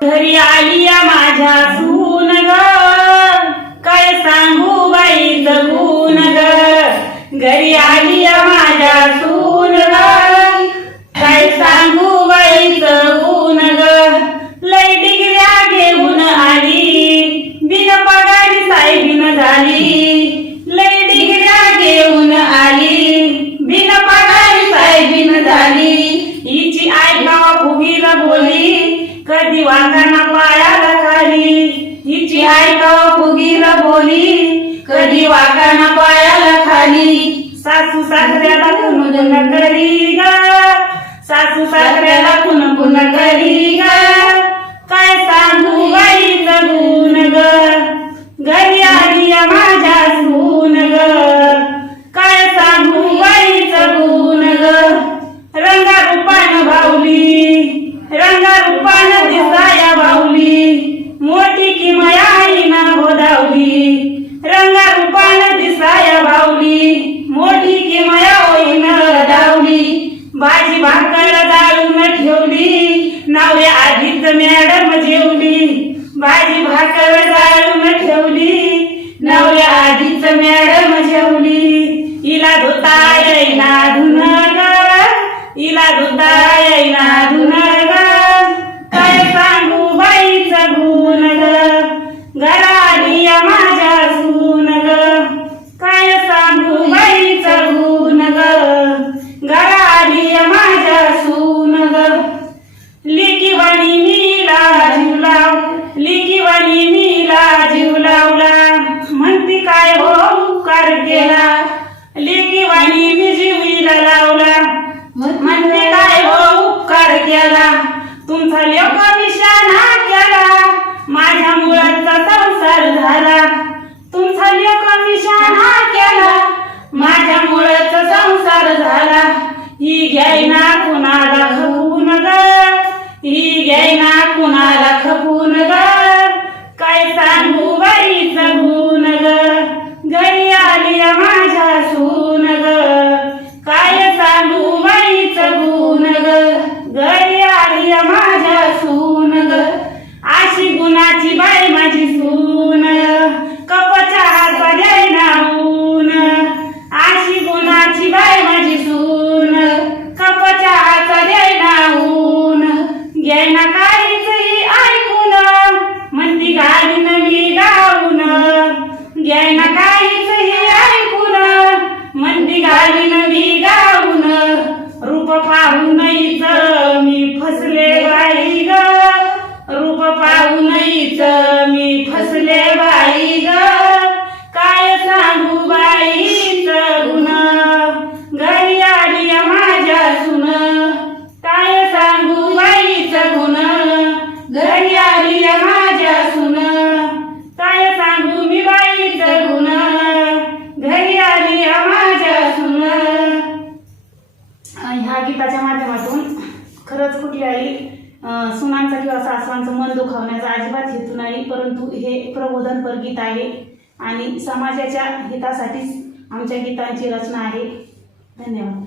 घरी आली या माझ्या सून ग कधी पाया पायाला खाली. हिची आई फुगीर बोली. कधी वांगाना पायाला खाली. सासू सासऱ्याला कुण कुण करी ग. सासू सासऱ्याला कुण कुण करी ग. काय सांगू बाई जगून ग? घरी आली माझ्या सून ग. काय सांगू बाई जगून ग? रंगा रूपान भावली. रंगा रूपान आधीच मॅडम जेवली हिला धुता येईना धुन इला हिला धुता येईना धुन म्हणते काय हो उपकार केला? तुमचा लोक विषाणा केला. माझ्या मुलाचा संसार झाला. तुमचा लोक विषाणा केला. माझ्या मुलाचा संसार झाला. ही घ्यायना कुणाला खपून ग ही घ्यायना कुणाला खपून ग काय सांगू बाईच गुण ग घरी आली या माझ्या सून ग काय सांगू बाईच गुण ग घरी आली या माझ्या सून ग अशी गुणाची बाई माझी सून कपच्या हात द्यायना ऊन अशी गुणाची बाई माझी सून कपच्या हात द्यायना ऊन घ्यायना काहीच ऐकून म्हणती गाडी नवी गाऊन घ्यायना काहीच ऐकून म्हणती गाडी नवी गाऊन रूप पाहून मी ह्या गीताच्या माध्यमातून खरंच कुठल्याही सुनांचा किंवा सासवांचं मन दुखावण्याचा अजिबात हेतू नाही परंतु हे प्रबोधनपर गीत आहे आणि समाजाच्या हितासाठीच आमच्या गीतांची रचना आहे. धन्यवाद.